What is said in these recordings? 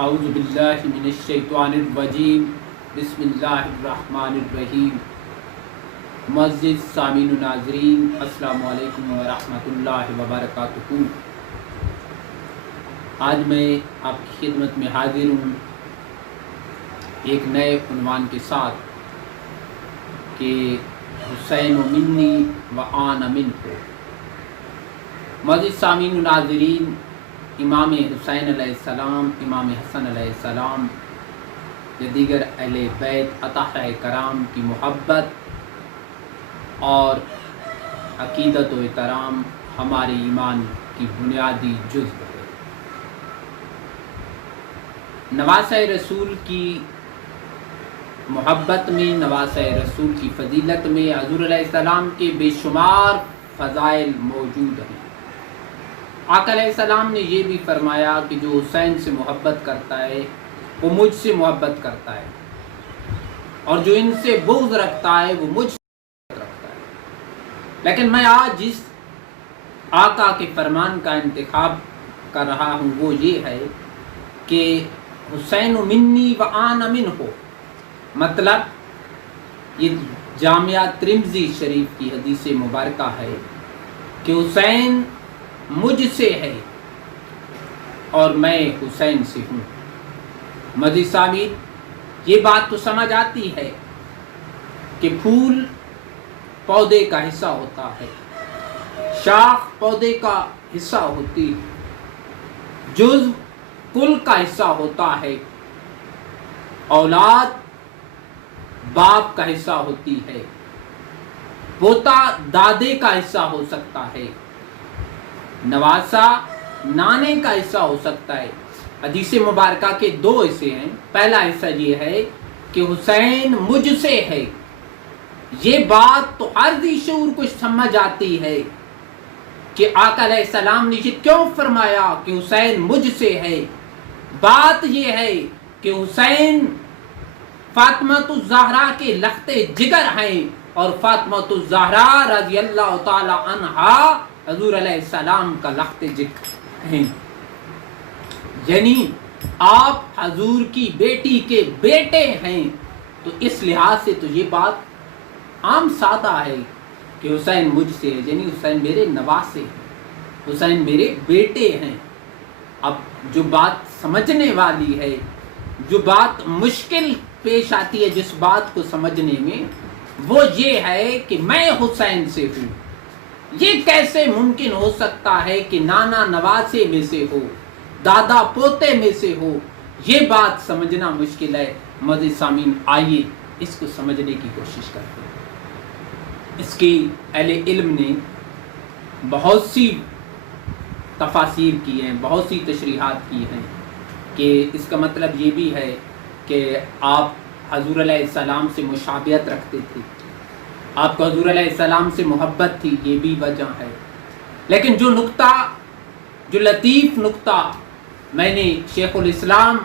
اعوذ باللہ من الشیطان الرجیم بسم اللہ الرحمن الرحیم۔ معزز سامعین و ناظرین، السلام علیکم ورحمۃ اللہ وبرکاتہ۔ آج میں آپ کی خدمت میں حاضر ہوں ایک نئے عنوان کے ساتھ کہ حسین منی و آنا منہ۔ معزز سامعین و ناظرین، امام حسین علیہ السلام، امام حسن علیہ السلام یا دیگر اہل بیت اطہار کرام کی محبت اور عقیدت و احترام ہمارے ایمان کی بنیادی جزو ہے۔ نواسۂ رسول کی محبت میں، نواسۂ رسول کی فضیلت میں حضور علیہ السلام کے بے شمار فضائل موجود ہیں۔ آقا علیہ السلام نے یہ بھی فرمایا کہ جو حسین سے محبت کرتا ہے وہ مجھ سے محبت کرتا ہے، اور جو ان سے بغض رکھتا ہے وہ مجھ سے بغض رکھتا ہے۔ لیکن میں آج جس آقا کے فرمان کا انتخاب کر رہا ہوں وہ یہ ہے کہ حسین منی و آنا منہ، مطلب یہ جامعہ ترمذی شریف کی حدیث مبارکہ ہے کہ حسین مجھ سے ہے اور میں حسین سے ہوں۔ مزید سامعین، یہ بات تو سمجھ آتی ہے کہ پھول پودے کا حصہ ہوتا ہے، شاخ پودے کا حصہ ہوتی ہے، جزو کل کا حصہ ہوتا ہے، اولاد باپ کا حصہ ہوتی ہے، پوتا دادے کا حصہ ہو سکتا ہے، نواسا نانے کا حصہ ہو سکتا ہے۔ حدیث مبارکہ کے دو حصے ہیں۔ پہلا حصہ یہ ہے کہ حسین مجھ سے ہے۔ یہ بات تو ہر ذی شعور کو سمجھ آتی ہے کہ آقا علیہ السلام نے یہ کیوں فرمایا کہ حسین مجھ سے ہے۔ بات یہ ہے کہ حسین فاطمۃ الزہرا کے لخت جگر ہیں، اور فاطمۃ الزہرا رضی اللہ تعالی عنہا حضور علیہ السلام کا لخت جگر ہیں، یعنی آپ حضور کی بیٹی کے بیٹے ہیں۔ تو اس لحاظ سے تو یہ بات عام سادہ ہے کہ حسین مجھ سے ہے، یعنی حسین میرے نواسے ہیں، حسین میرے بیٹے ہیں۔ اب جو بات سمجھنے والی ہے، جو بات مشکل پیش آتی ہے جس بات کو سمجھنے میں، وہ یہ ہے کہ میں حسین سے ہوں۔ یہ کیسے ممکن ہو سکتا ہے کہ نانا نواسے میں سے ہو، دادا پوتے میں سے ہو؟ یہ بات سمجھنا مشکل ہے۔ معزز سامعین، آئیے اس کو سمجھنے کی کوشش کرتے ہیں۔ اس کی اہل علم نے بہت سی تفاسیر کی ہیں، بہت سی تشریحات کی ہیں کہ اس کا مطلب یہ بھی ہے کہ آپ حضور علیہ السلام سے مشابہت رکھتے تھے، آپ کو حضور علیہ السلام سے محبت تھی، یہ بھی وجہ ہے۔ لیکن جو نقطہ، جو لطیف نقطہ میں نے شیخ الاسلام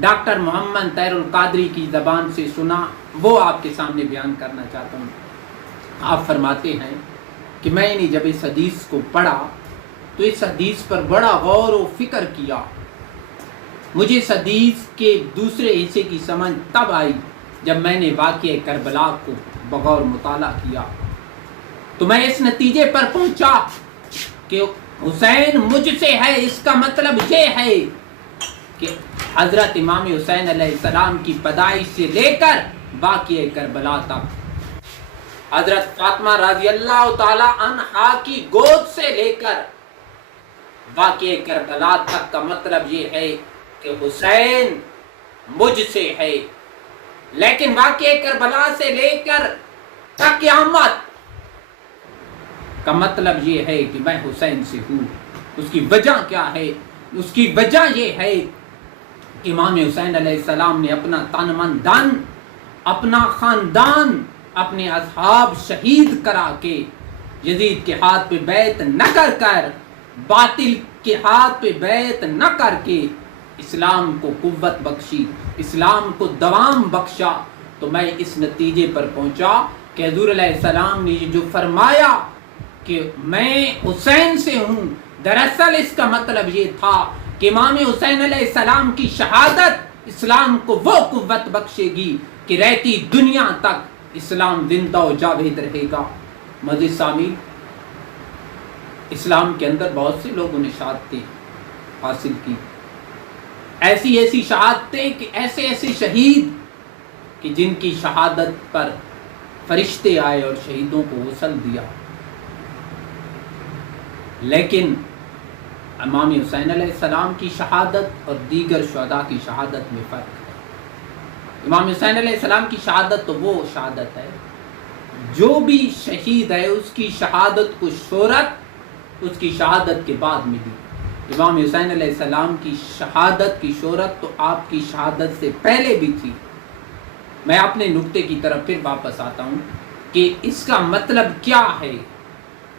ڈاکٹر محمد طاہر القادری کی زبان سے سنا، وہ آپ کے سامنے بیان کرنا چاہتا ہوں۔ آپ فرماتے ہیں کہ میں نے جب اس حدیث کو پڑھا تو اس حدیث پر بڑا غور و فکر کیا۔ مجھے اس حدیث کے دوسرے حصے کی سمجھ تب آئی جب میں نے واقعہ کربلا کو بغور مطالعہ کیا، تو میں اس نتیجے پر پہنچا کہ حسین مجھ سے ہے۔ اس کا مطلب یہ ہے کہ حضرت امام حسین علیہ السلام کی پیدائش سے لے کر واقعہ کربلا تک، حضرت فاطمہ رضی اللہ تعالی عنہا کی گود سے لے کر واقعہ کربلا تک کا مطلب یہ ہے کہ حسین مجھ سے ہے۔ لیکن واقعہ کربلا سے لے کر تا قیامت کا مطلب یہ ہے کہ میں حسین سے ہوں۔ اس کی وجہ کیا ہے؟ اس کی وجہ یہ ہے کہ امام حسین علیہ السلام نے اپنا تن من دن، اپنا خاندان، اپنے اصحاب شہید کرا کے، یزید کے ہاتھ پہ بیعت نہ کر کر، باطل کے ہاتھ پہ بیعت نہ کر کے اسلام کو قوت بخشی، اسلام کو دوام بخشا۔ تو میں اس نتیجے پر پہنچا کہ حضور علیہ السلام نے یہ جو فرمایا کہ میں حسین سے ہوں، دراصل اس کا مطلب یہ تھا کہ امام حسین علیہ السلام کی شہادت اسلام کو وہ قوت بخشے گی کہ رہتی دنیا تک اسلام زندہ و جاوید رہے گا۔ مزید سامعین، اسلام کے اندر بہت سے لوگوں نے شہادتیں حاصل کی، ایسی ایسی شہادتیں کہ ایسے ایسے شہید کہ جن کی شہادت پر فرشتے آئے اور شہیدوں کو غسل دیا۔ لیکن امام حسین علیہ السلام کی شہادت اور دیگر شہداء کی شہادت میں فرق ہے۔ امام حسین علیہ السلام کی شہادت تو وہ شہادت ہے جو بھی شہید ہے اس کی شہادت کو شہرت اس کی شہادت کے بعد ملی۔ امام حسین علیہ السلام کی شہادت کی شہرت تو آپ کی شہادت سے پہلے بھی تھی۔ میں اپنے نقطے کی طرف پھر واپس آتا ہوں کہ اس کا مطلب کیا ہے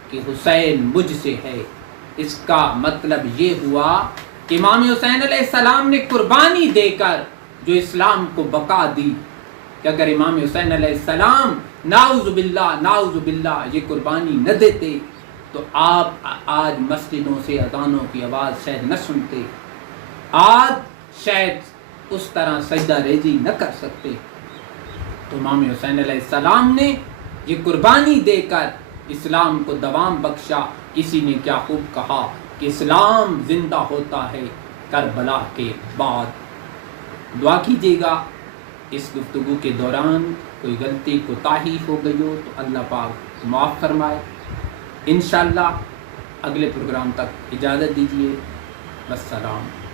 کہ حسین مجھ سے ہے۔ اس کا مطلب یہ ہوا کہ امام حسین علیہ السلام نے قربانی دے کر جو اسلام کو بقا دی، کہ اگر امام حسین علیہ السلام نعوذ باللہ یہ قربانی نہ دیتے تو آپ آج مسجدوں سے اذانوں کی آواز شاید نہ سنتے، آج شاید اس طرح سجدہ ریزی نہ کر سکتے۔ تو امام حسین علیہ السلام نے یہ قربانی دے کر اسلام کو دوام بخشا۔ کسی نے کیا خوب کہا کہ اسلام زندہ ہوتا ہے کربلا کے بعد۔ دعا کیجیے گا اس گفتگو کے دوران کوئی غلطی کوتاہی ہو گئی ہو تو اللہ پاک معاف فرمائے۔ انشاءاللہ اگلے پروگرام تک اجازت دیجیے۔ والسلام۔